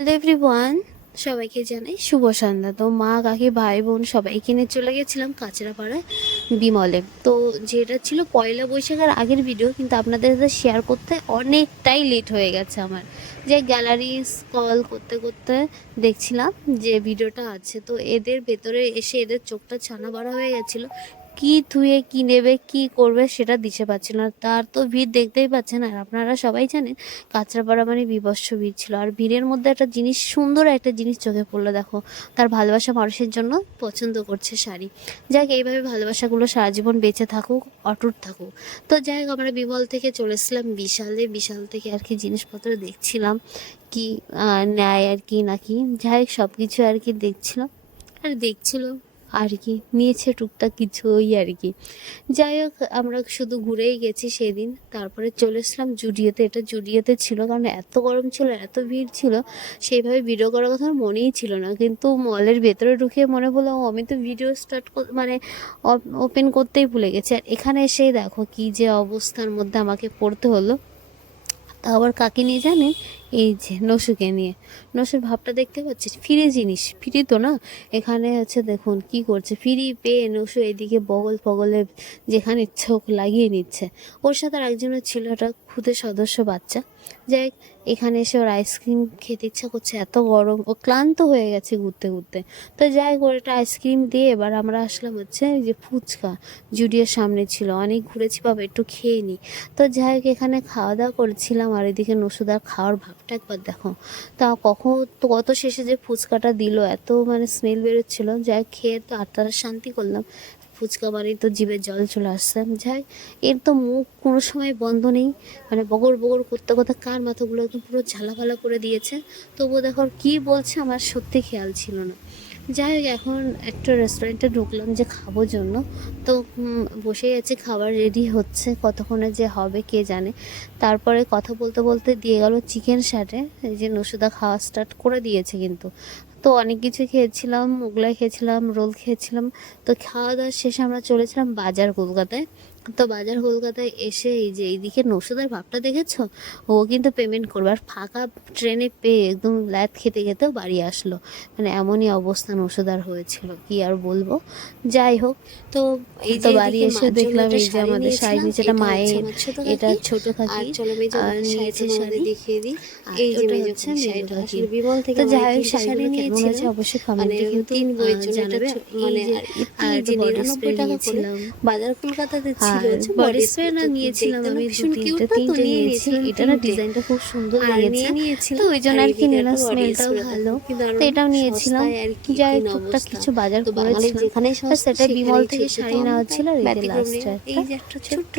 Hello everyone, সবাইকে জানাই শুভ সন্ধ্যা। তো মা কাকি ভাই বোন সবাইকে নিয়ে চলে গেছিলাম কাঁচরাপাড়ায় বিমলে। তো যেটা ছিল পয়লা বৈশাখের আগের ভিডিও, কিন্তু আপনাদের সাথে শেয়ার করতে অনেকটাই লেট হয়ে গেছে আমার। যে গ্যালারি স্ক্রল করতে করতে দেখছিলাম যে ভিডিওটা আছে, তো এদের ভেতরে এসে এদের চোখটা ছানা বড়া হয়ে গেছিলো। কি ধুয়ে কি নেবে কি করবে সেটা দিতে পারছে না। তার তো ভিড় দেখতেই পাচ্ছেন, আর আপনারা সবাই জানেন কাঁচরাপাড়া মানে বীভৎস ভিড় ছিল। আর ভিড়ের মধ্যে একটা জিনিস, সুন্দর একটা জিনিস চোখে পড়লো, দেখো তার ভালোবাসা মানুষের জন্য পছন্দ করছে শাড়ি। যাক, এইভাবে ভালোবাসাগুলো সারা জীবন বেঁচে থাকুক, অটুট থাকুক। তো যাই হোক, আমরা বিমল থেকে চলে এসেছিলাম বিশালে। বিশাল থেকে আর কি জিনিসপত্র দেখছিলাম, কি নেয় আর কি নাকি, যাই হোক সব কিছু আর কি দেখছিলাম আর দেখছিল আর কি, নিয়েছে টুকটাক কিছু ওই আর কি। যাই হোক, আমরা শুধু ঘুরেই গেছি সেদিন। তারপরে চলে এসলাম জুডিওতে। এটা জুডিওতে ছিল, কারণ এত গরম ছিল, এত ভিড় ছিল, সেইভাবে ভিডিও করার কথা আমার মনেই ছিল না। কিন্তু মলের ভেতরে ঢুকে মনে হলো আমি তো ভিডিও মানে ওপেন করতেই ভুলে গেছি। আর এখানে এসেই দেখো কি যে অবস্থার মধ্যে আমাকে পড়তে হলো। তা আবার কাকে নিয়ে জানেন? এই যে নসুকে নিয়ে। নসুর ভাবটা দেখতে পাচ্ছিস, ফ্রি জিনিস, ফ্রি তো না। এখানে হচ্ছে দেখুন কি করছে, ফ্রি পেয়ে নসু এদিকে বগল ফগলে যেখানে চোখ লাগিয়ে নিচ্ছে। ওর সাথে আর একজনের ছিল, একটা খুদে সদস্য বাচ্চা। যাই হোক, এখানে এসে ওর আইসক্রিম খেতে ইচ্ছা করছে, এত গরম, ও ক্লান্ত হয়ে গেছে ঘুরতে ঘুরতে। তো যাই হোক, ওর একটা আইসক্রিম দিয়ে এবার আমরা আসলাম হচ্ছে যে ফুচকা। জুডিওর সামনে ছিল, অনেক ঘুরেছি বাবা, একটু খেয়ে নিই। তো যাই হোক, এখানে খাওয়া দাওয়া করছিলাম, আর এদিকে নসুদার খাওয়ার ভাবটা একবার দেখো। তা কখন তো কত শেষে যে ফুচকাটা দিল, এত মানে স্মেল বেরোচ্ছিলো। যাই হোক, খেয়ে তো আত্মার শান্তি করলাম। ফুচকা বাড়ি তো জিভে জল চলে আসছে। যাই, এর তো মুখ কোনো সময় বন্ধ নেই, মানে বগর বগর করতে করতে কার মাথাগুলো একদম পুরো ঝালাফালা করে দিয়েছে। তবুও দেখো কি বলছে আমার সত্যি খেয়াল ছিল না। যাই হোক, এখন একটা রেস্টুরেন্টে ঢুকলাম যে খাবো জন্য। তো বসেই আছে, খাবার রেডি হচ্ছে, কতক্ষণে যে হবে কে জানে। তারপরে কথা বলতে বলতে দিয়ে গেল চিকেন স্যাটে। এই যে নসুদা খাওয়া স্টার্ট করে দিয়েছে কিন্তু। তো অনেক কিছু খেয়েছিলাম, মোগলাই খেয়েছিলাম, রোল খেয়েছিলাম। তো খাওয়া দাওয়ার শেষে আমরা চলেছিলাম বাজার কলকাতায়। তো বাজার কলকাতায় এসে এই যে এইদিকে নসুদার ভাবটা দেখেছো, ও কিন্তু পেমেন্ট করবে। আর ফাঁকা ট্রেনে পেয়ে একদম ল্যাদ খেতে খেতেও বাড়ি আসলো। মানে এমনই অবস্থা নসুদার হয়েছিল, কি আর বলবো। যাই হোক, তো এই তো বাড়ি এসে দেখলাম এই যে আমাদের শাড়ি নিয়েছে, এটা মায়ের, এটা ছোট কাকি নিয়েছে শাড়ি, দেখিয়ে দিই। এই যে হচ্ছে মেজো কাকি। তো যাই হোক, শাড়ি নিয়েছে অবশ্যই কমেন্টে কিন্তু জানাবে। মানে আর যে 99 টাকা নিয়েছিলাম বাজার কলকাতাতে ছিল, বডি স্প্রে না নিয়েছিলাম আমি তিনটে নিয়েছি। এটা না ডিজাইনটা খুব সুন্দর লেগেছে, তো ওই জন্য আর কি নিলাম, স্মেলটাও ভালো, তো এটাও নিয়েছিলাম। যাই টুকটাক কিছু বাজার করেছিলাম, সেটা বিমল থেকে শাড়ি নেওয়া ছিল। আর এই যে লাস্টে একটা ছোট্ট